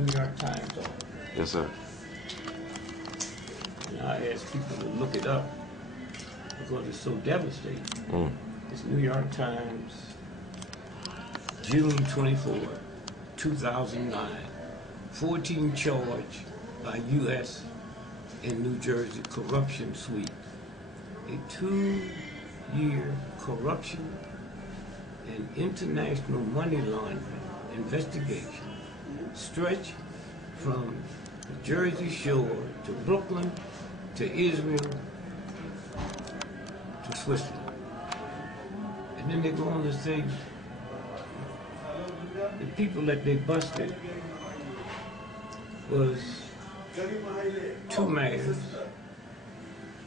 New York Times article. Yes, sir. And I ask people to look it up because it's so devastating. It's New York Times, June 24, 2009. 14 charged by U.S. and New Jersey corruption suite. A 2-year corruption and international money laundering investigation stretched from the Jersey Shore to Brooklyn to Israel to Switzerland. And then they go on to say the people that they busted was 2 mayors,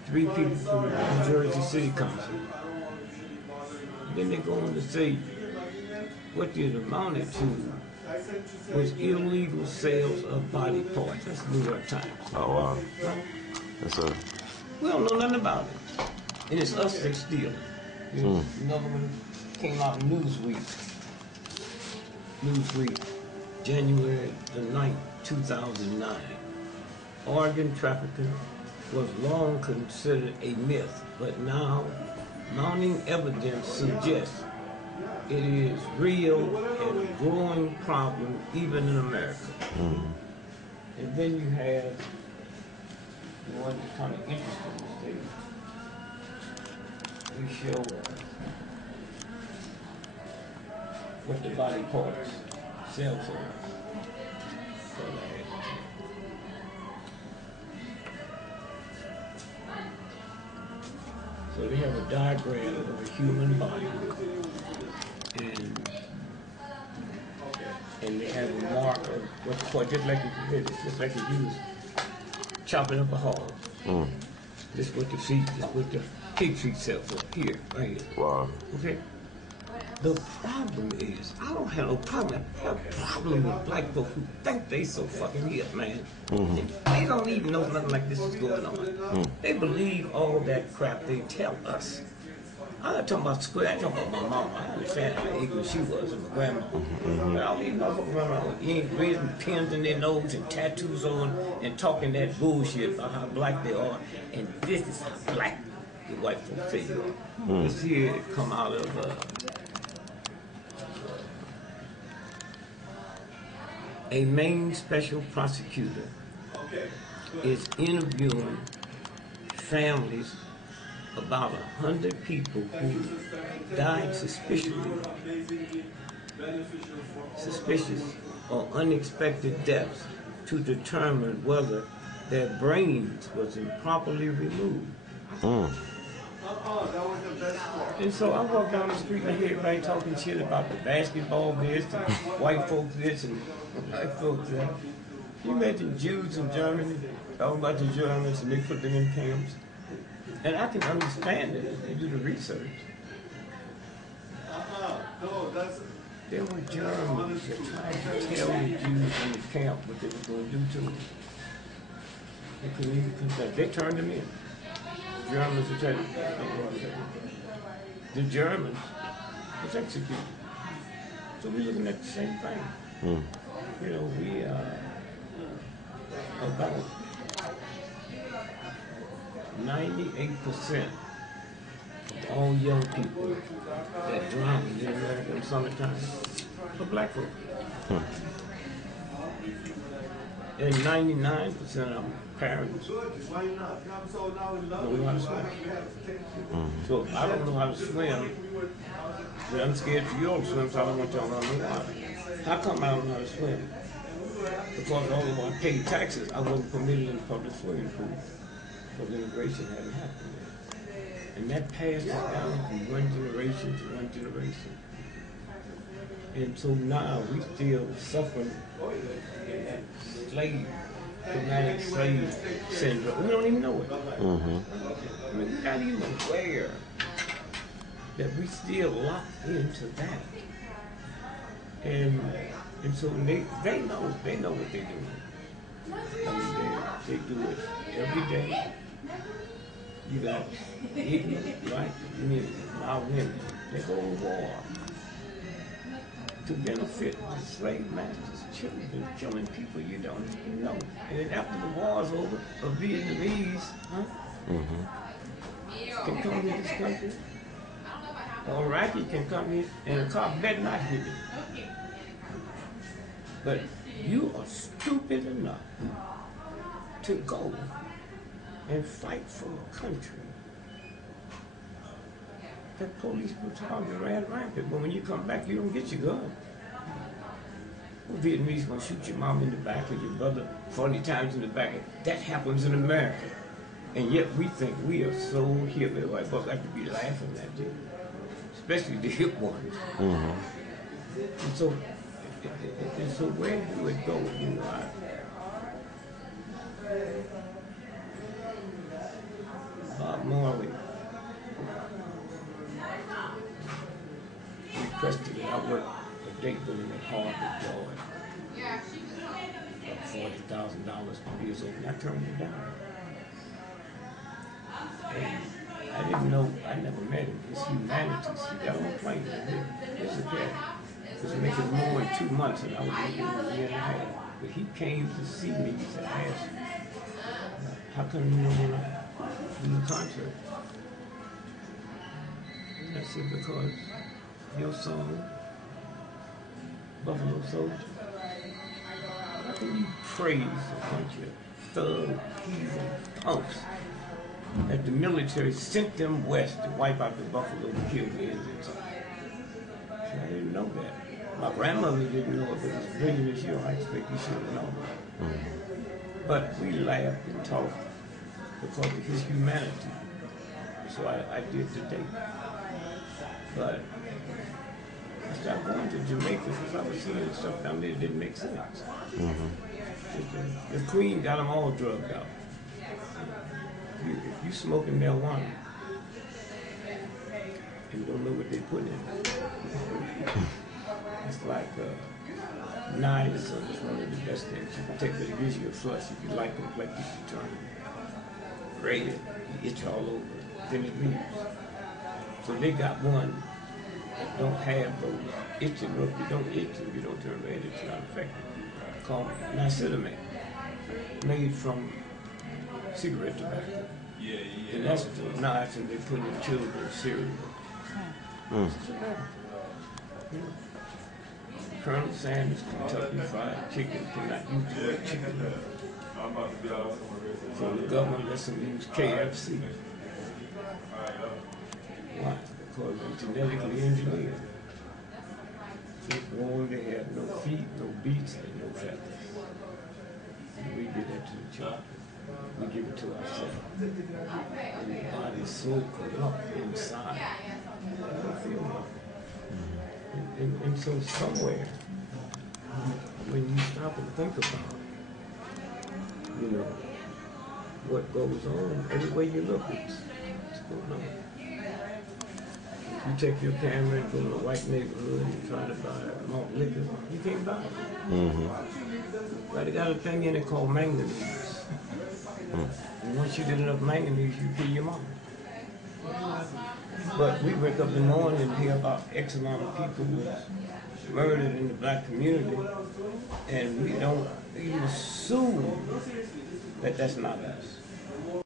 3 people from the New Jersey City Council. And then they go on to say what it amounted to was illegal sales of body parts. That's the New York Times. Oh, wow. Right? Yes, sir. We don't know nothing about it. And it's us they steal. Another one came out in Newsweek, January the 9th, 2009. Organ trafficking was long considered a myth, but now mounting evidence suggests it is real and a growing problem even in America. And then you have the one that's kind of interesting. We show what the body parts sell for. So they have a diagram of a human body, and they have a mark of what's called, just like if you was chopping up a hog. This is what the feet, this is what the pig feet sell for here, right here. Wow. Okay? The problem is, I don't have no problem. I have a problem with black folks who think they so fucking hip, man. They don't even know nothing like this is going on. They believe all that crap they tell us. I'm not talking about square, I'm talking about my mama. I understand how ignorant she was and my grandma. But all these motherfuckers run around with ink, raising pins in their nose and tattoos on and talking that bullshit about how black they are. And this is how black the white folks say you are. This here come out of a Maine special prosecutor is interviewing families about 100 people who died suspicious or unexpected deaths to determine whether their brains was improperly removed. And so I walk down the street and I hear everybody talking shit about the basketball this and white folks this and black folks that. Can you imagine Jews in Germany talking about the Germans and they put them in camps? And I can understand it if you do the research. There were Germans that tried to tell the Jews in the camp what they were going to do to them. They couldn't even consent. They turned them in. Germans were taken. The Germans was executed. So we're looking at the same thing. You know, we are about 98% of all young people that drown in America in the summertime are black folks. And 99% of them parents don't know how to swim. So if I don't know how to swim, then I'm scared for you all to swim, so I don't want y'all to know how. How come I don't know how to swim? Because although I paid taxes, I wasn't permitted in the public swimming pool. Because immigration hadn't happened yet. And that passes down from one generation to one generation. And so now we still suffering traumatic slave syndrome. We don't even know it. I mean, we're not even aware that we still locked into that. And so they know what they're doing. I mean, they do it every day. You got ignorant, black men, our women, they go to war. to benefit the slave masters' children, killing people you don't even know. And then after the war's over, a Vietnamese can come to this country, or Iraqi can come here, and a car better not hit it. But you are stupid enough to go and fight for a country that police brutality ran rampant. But when you come back, you don't get your gun. Well, Vietnamese gonna shoot your mom in the back and your brother 40 times in the back. That happens in America. And yet we think we are so hip. Everybody supposed to be laughing at this, especially the hip ones. And so where do it go? You know, Bob Marley requested that I work a day with him at Harvard, Georgia. About $40,000 per year, and I turned it down. And I didn't know, I never met him. His humanities, he got on a plane with me. There's a guy. He was making more in 2 months, and I was making a year and a half. But he came to see me to ask me, how come you don't want to do the concert? And I said, because your song, Buffalo Soldier, how can you praise a bunch of thug, heathen punks that the military sent them west to wipe out the buffalo and kill the Indians? I didn't know that. My grandmother didn't know it, but as brilliant as you, I expect you should have known. But we laughed and talked because of his humanity. So I did today. But I started going to Jamaica because I was seeing stuff down there that didn't make sense. The Queen got them all drugged out. If you smoking marijuana, you don't know what they put in it. It's like knives is one of the best things you can take, but it gives you a flush. If you like them, like you should turn red, you itch all over, then it leaves. So they got one that don't have those itching, or if you don't itch and you don't turn red, it's not effective. Called nicotinamide, made from cigarette tobacco. And that's the knives that they put in children's cereal. Colonel Sanders, Kentucky Fried Chicken, cannot use the word chicken. From the government, lets them use KFC. Why? Because they're genetically engineered. They're born, they have no feet, no beaks, and no feathers. And we give that to the children. We give it to ourselves. And the body is so corrupt inside. I don't feel nothing. And so somewhere, when you stop and think about, you know, what goes on, everywhere you look, it's going on. If you take your camera and go to a white neighborhood and try to buy malt liquor, you can't buy it. But they got a thing in it called manganese. And once you get enough manganese, you kill your mom. But we wake up in the morning and hear about X amount of people murdered in the black community, and we don't even assume that that's not us.